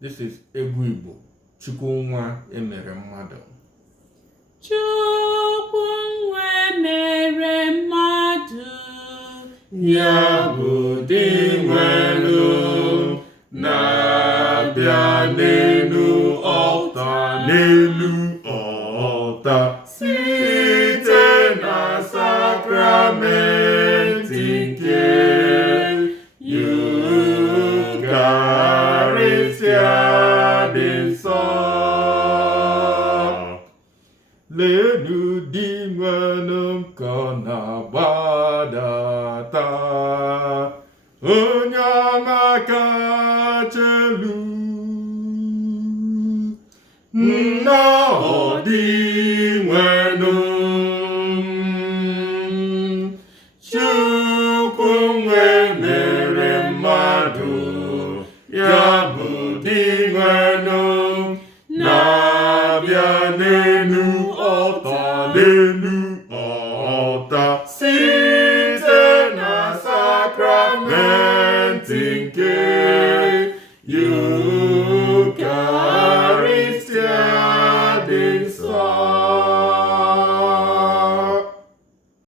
This is egwu Igbo, Chukwu nwa emere mmadụ. Chukwu nwa emere mmadụ, Ya bụ dị nwelu na-abịa n'elu ọlta site na sakramenti nke Yukarịstịa dị nsọ. Leenụ dị nwelu ka ọ na-agbadata, onye amaka chelu, nnọọ dị nwelu. Chukwu nwe mere mmadụ, ya bụ dị nwelu na-abịa n'elu ọlta site na sakramenti nke